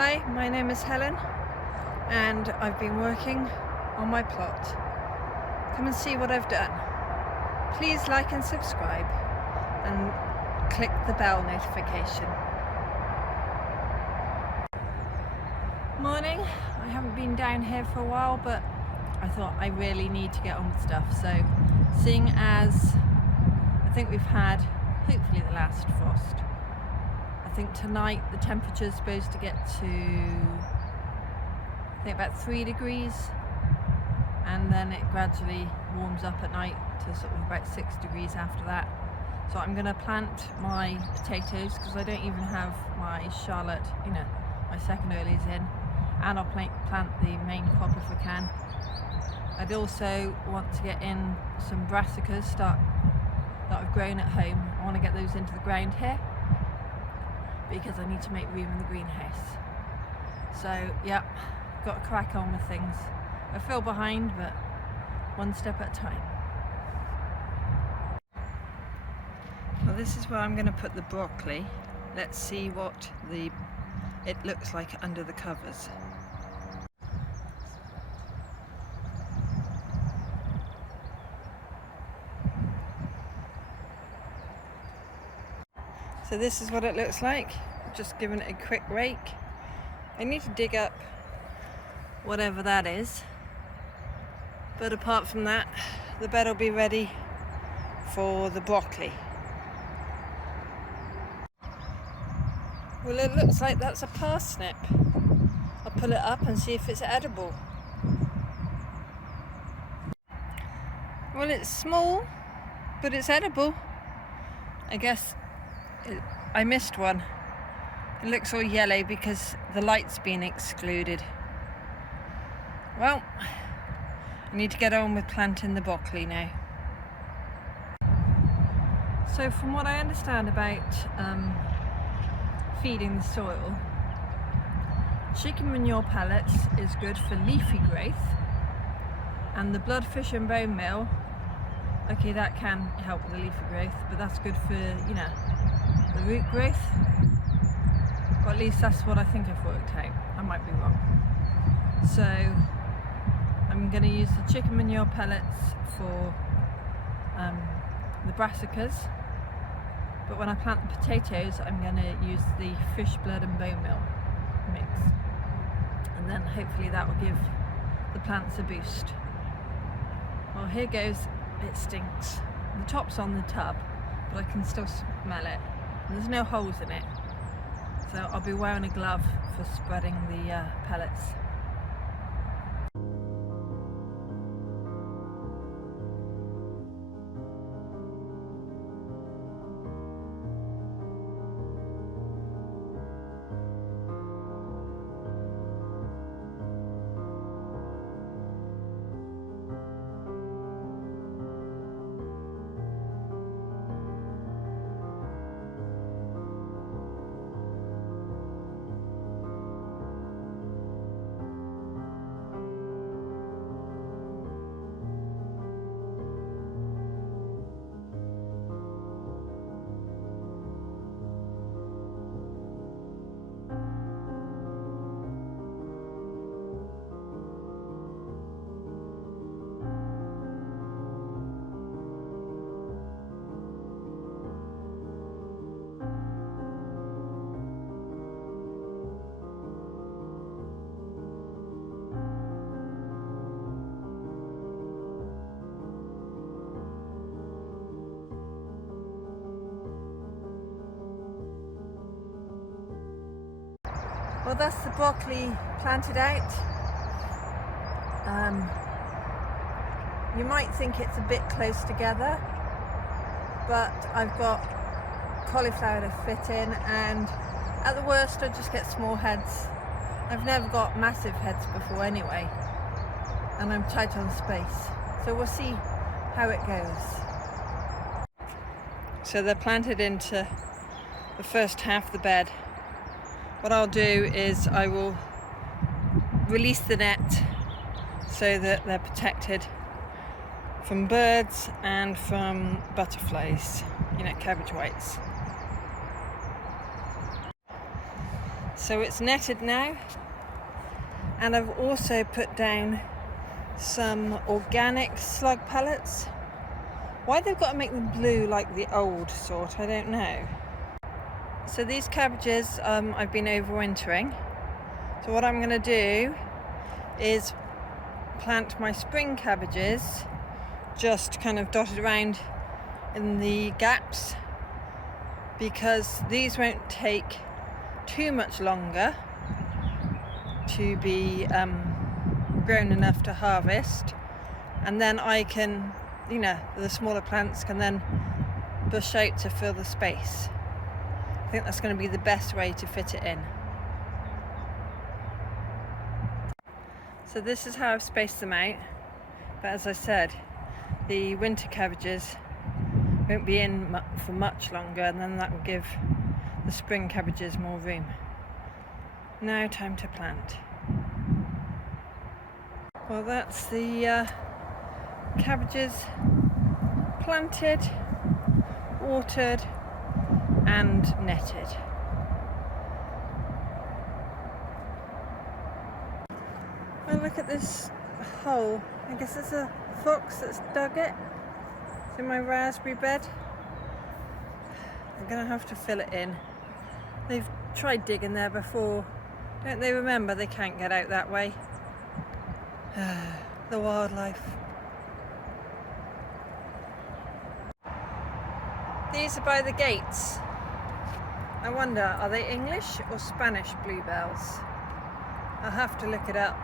Hi, my name is Helen and I've been working on my plot. Come and see what I've done. Please like and subscribe and click the bell notification. Morning. I haven't been down here for a while, but I thought I really need to get on with stuff. So seeing as I think we've had hopefully the last frost. I think tonight the temperature's supposed to get to I think about 3 degrees, and then it gradually warms up at night to sort of about 6 degrees after that. So I'm going to plant my potatoes because I don't even have my Charlotte, my second earlies in, and I'll plant the main crop if I can. I'd also want to get in some brassicas that I've grown at home. I want to get those into the ground here because I need to make room in the greenhouse. So yeah, got to crack on with things. I feel behind, but one step at a time. Well, this is where I'm going to put the broccoli. Let's see what it looks like under the covers. So this is what it looks like. I've just given it a quick rake. I need to dig up whatever that is. But apart from that, the bed will be ready for the broccoli. Well, it looks like that's a parsnip. I'll pull it up and see if it's edible. Well, it's small, but it's edible. I guess I missed one. It looks all yellow because the light's been excluded. Well, I need to get on with planting the broccoli now. So from what I understand about feeding the soil, chicken manure pellets is good for leafy growth, and the blood, fish and bone meal, okay, that can help with the leafy growth, but that's good for, the root growth. Or at least that's what I think I've worked out. I might be wrong. So I'm going to use the chicken manure pellets for the brassicas, but when I plant the potatoes I'm going to use the fish blood and bone meal mix, and then hopefully that will give the plants a boost. Well, here goes. It stinks. The top's on the tub, but I can still smell it. There's no holes in it, so I'll be wearing a glove for spreading the pellets. Well, that's the broccoli planted out. You might think it's a bit close together, but I've got cauliflower to fit in, and at the worst I just get small heads. I've never got massive heads before anyway, and I'm tight on space. So we'll see how it goes. So they're planted into the first half of the bed. What I'll do is I will release the net so that they're protected from birds and from butterflies, cabbage whites. So it's netted now, and I've also put down some organic slug pellets. Why they've got to make them blue like the old sort, I don't know. So these cabbages I've been overwintering. So what I'm going to do is plant my spring cabbages just kind of dotted around in the gaps, because these won't take too much longer to be grown enough to harvest, and then I can, the smaller plants can then bush out to fill the space. I think that's going to be the best way to fit it in. So this is how I've spaced them out, but as I said, the winter cabbages won't be in for much longer, and then that will give the spring cabbages more room. Now time to plant. Well, that's the cabbages planted, watered and netted. Well, look at this hole. I guess it's a fox that's dug it. It's in my raspberry bed. I'm gonna have to fill it in. They've tried digging there before. Don't they remember they can't get out that way? The wildlife. These are by the gates. I wonder, are they English or Spanish bluebells? I'll have to look it up.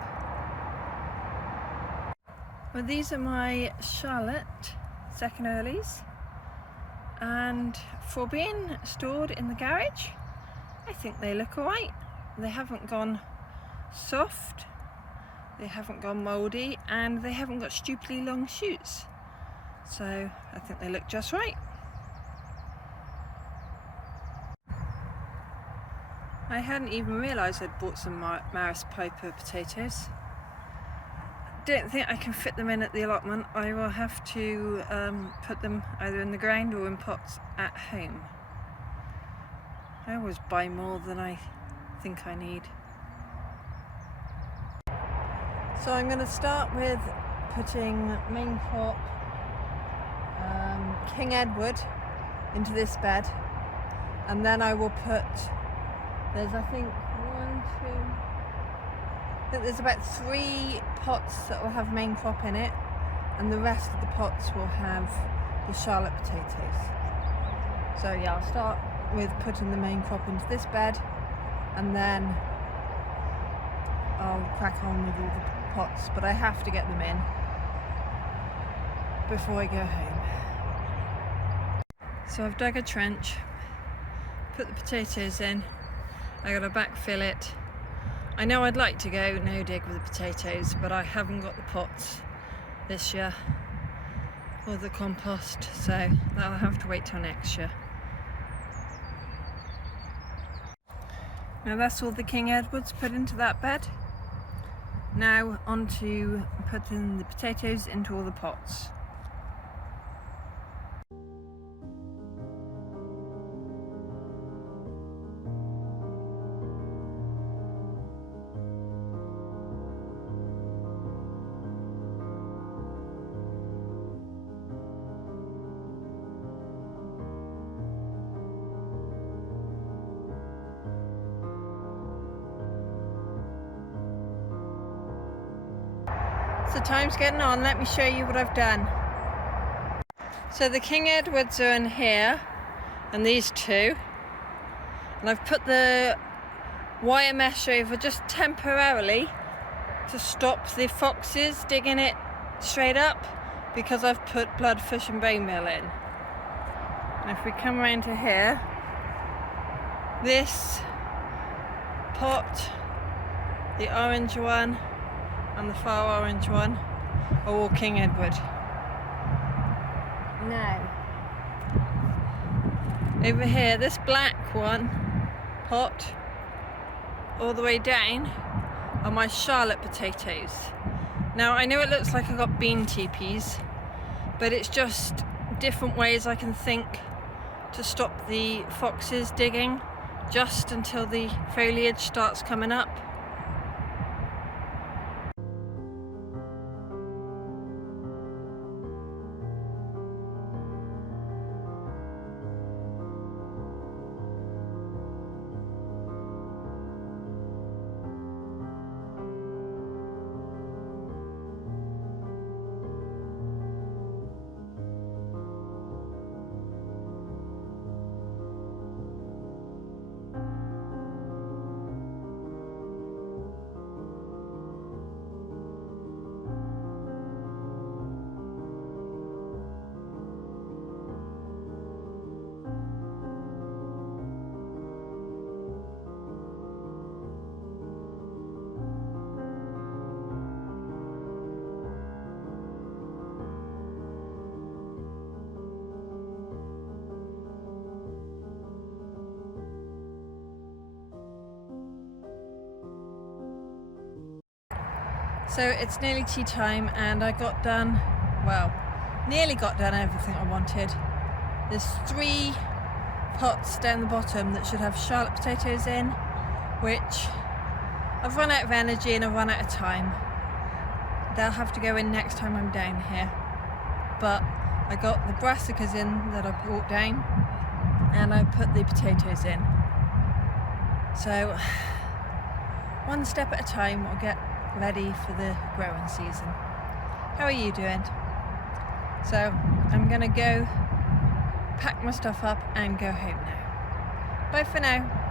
Well, these are my Charlotte second earlies, and for being stored in the garage, I think they look alright. They haven't gone soft, they haven't gone mouldy, and they haven't got stupidly long shoots. So I think they look just right. I hadn't even realised I'd bought some Maris Piper potatoes. Don't think I can fit them in at the allotment. I will have to put them either in the ground or in pots at home. I always buy more than I think I need. So I'm going to start with putting main crop King Edward into this bed, and then I will put, there's I think there's about 3 pots that will have main crop in it, and the rest of the pots will have the Charlotte potatoes. So yeah, I'll start with putting the main crop into this bed, and then I'll crack on with all the pots, but I have to get them in before I go home. So I've dug a trench, put the potatoes in, I gotta backfill it. I know I'd like to go no dig with the potatoes, but I haven't got the pots this year or the compost, so that'll have to wait till next year. Now that's all the King Edwards put into that bed. Now on to putting the potatoes into all the pots. So time's getting on, let me show you what I've done. So the King Edwards are in here, and these two, and I've put the wire mesh over just temporarily to stop the foxes digging it straight up, because I've put bloodfish and bone meal in. And if we come around to here, this pot, the orange one, and the far orange one are all King Edward. Now, over here, this black one pot all the way down are my Charlotte potatoes. Now I know it looks like I got bean teepees, but it's just different ways I can think to stop the foxes digging just until the foliage starts coming up. So it's nearly tea time and I got done, well, nearly got done everything I wanted. There's 3 pots down the bottom that should have Charlotte potatoes in, which I've run out of energy and I've run out of time. They'll have to go in next time I'm down here. But I got the brassicas in that I brought down and I put the potatoes in. So one step at a time, I'll get ready for the growing season. How are you doing? So I'm gonna go pack my stuff up and go home now. Bye for now.